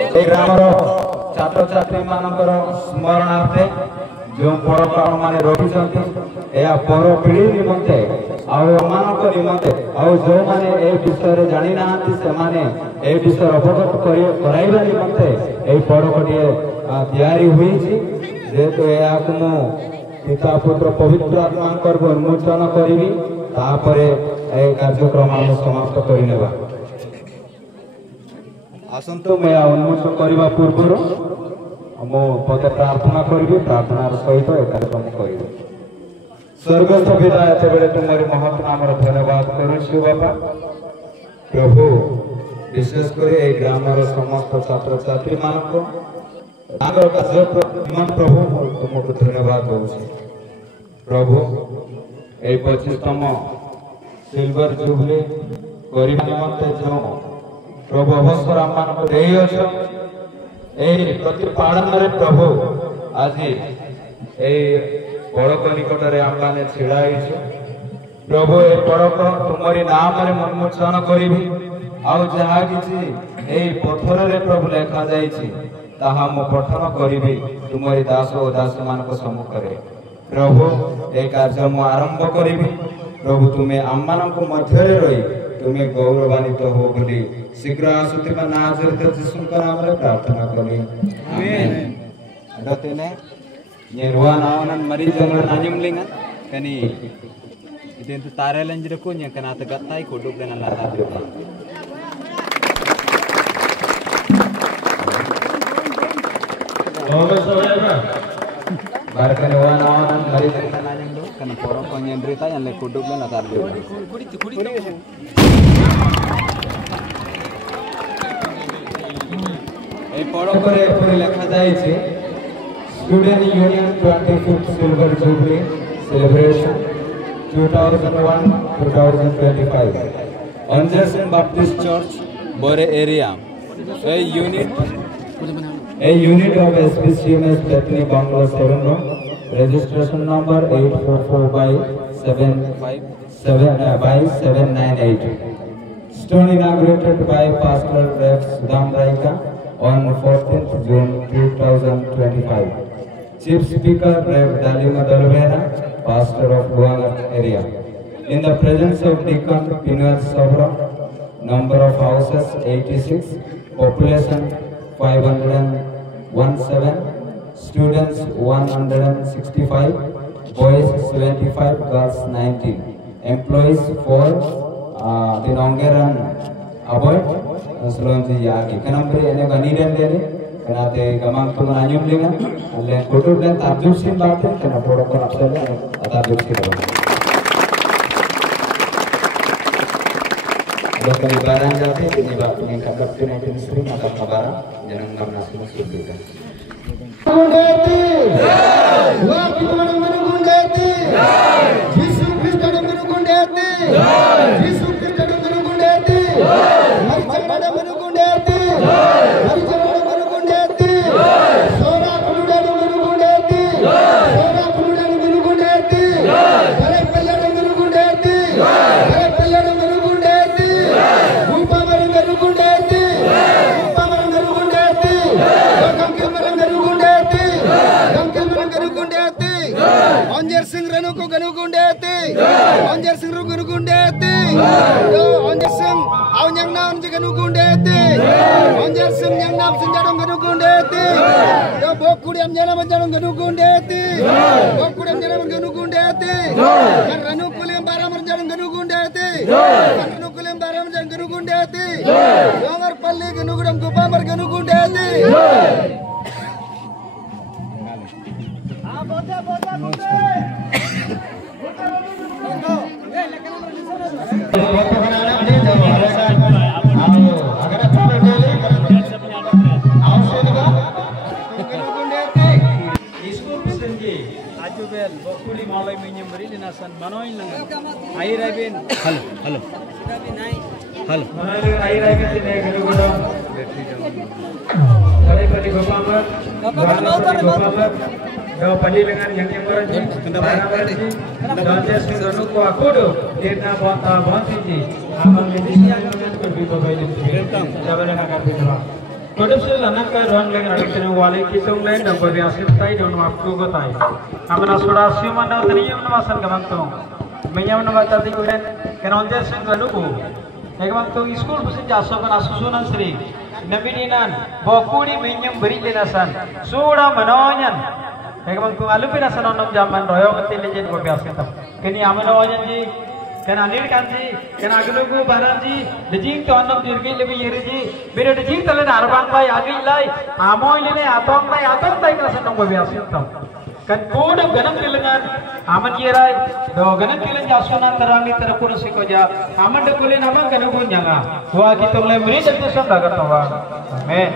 ए grammar छात्र छात्री मानकर स्मरणार्थे जो परंपरा माने रखिछन्ति या पर पीढ़ी निमंते आमानक निमंते जो माने ए विषय जानी नाहांती से माने ए विषय अवगत कराइबा निमंते ए पड़कटिए तैयारी हुई जेहेतु याकु मु पिता पुत्र पवित्र आत्मा उन्मोचन करी तापरे ए कार्यक्रम आम समाप्त करनेबा आसंतु मैं उन्मोचन करने पूर्व मु पदे प्रार्थना करी प्रार्थनार सहित ए कार्यक्रम करी स्वर्गस्थ पिता एत बेले तुम्हारी महत नाम धन्यवाद करुछु बाबा प्रभु विशेष कर ए ग्रामर समस्त छात्र छात्री मानक प्रभु तुमको धन्यवाद दूसरी प्रभु ए 25तम सिल्वर जुबली गरीब निमंते जो प्रभु अवसर आम प्रतिपादन रे प्रभु आज पड़क निकट आम मैंने छिड़ा प्रभु ए पड़क तुमरी नाम उन्मोचन करी आउ जहा कि पत्थर रे प्रभु लेखा ताहा मु पठन करी तुमरी दास और दास मान सम्मुख प्रभु ए कार्य मु आरंभ करी प्रभु तुम्हें आम मान मध्य रही तुम्हें गौरवान्वित हो बोली शीघ्र आसुतिबा नाजरेत यीशुଙ୍କ नामରେ प्रार्थना करी आमेन अगतेने येरुआ नावनन मरी जंगल नानिमलिंगन कनी इदेंतु तारेलंजरे को न्यकना तगताई कोडुक देना लाता देपा ओमे सोरेबा बारकने वा नावनन मरी जंगल नानिमलो कनी पोरो को न्यंद्रिता यले कोडुक देना लाता देपा कुड़ी पड़े लिखा जाए student union 25th silver jubilee celebration 2001-2025 अंजरसन बैप्टिस्ट चर्च बोरे area a unit of SPCMS Bethany Bangla 7 room registration number 844 by 798 stone inaugurated by Pastor Rev Sudham Raika on 14th June 2025. Chief Speaker Rev Dalima Dalvera, Pastor of Guangat area. In the presence of Deacon Pinuel Sobra, number of houses 86, population 517, students 165, boys 75, girls 19, employees 4, the Nongeran Avoid. Selonji yagi kenapa ini kaniden deh kenapa gamang tu menanyum dengan oleh kudu dan tarjum sin batin kenapa orang korap saja tarjum sin orang ada penyebaran jati penyebab pengingkap penaikin sering atau kabaran jangan ngamnas musuh juga Gundeti waktu mana Gundeti Yesus Kristus mana Gundeti Yesus Kristus mana Gundeti Onjer Singh Renu ko ganu gundeti, Onjer Singh Ru ganu gundeti, Onjer Singh au nyang nam je ganu gundeti, Onjer Singh nyang nam senjadong ganu gundeti, Bokudam nyana manjadong ganu gundeti, Bokudam nyana ganu gundeti, Renu kulim baram manjadong ganu gundeti, Renu kulim baram manjadong ganu gundeti, Yongar palli ganu gudam gupamar ganu gundeti. Ajubel, bokuli malai menyemberi dinasan manoin lengan. Air Ibin. Halo, halo. Halo. Air Ibin sini guru-guru. Padi Gopamar. Kau padi dengan yang beranjing. Nanti sekarang aku do. Kita bantah banting. Amal medisi yang dengan berbeda-beda. Jangan nak kata Kodus lana ka ruang leng adik tenu wali kitong leng dong bagi asit tai dong waktu go tai. Amana sura siuman dong teniam nama san gamang tong. Menyam nama tadi kuren kenonjer sen ganuku. Gamang tong school pusin jaso kan asusunan sering. Nabininan bokuri menyam beri lenasan. Sura manonyan. Gamang tong alu pinasan onam zaman royo ketil lejen bagi asit tam. Kini amana onyan ji. Kena anil kanji, kena aglugu baranji, dejing to annam dirgi lebi yeriji, biro dejing tale arbang lai agi lai, amoy lene atong lai kelasan nong babi asintam. Kan kodo ganam tilengan, aman yerai, do ganam tilen jasona terangi terakuna sikoja, aman dekule nama ganam punyanga, wa kitong le meri jadi sonda katawa, amen.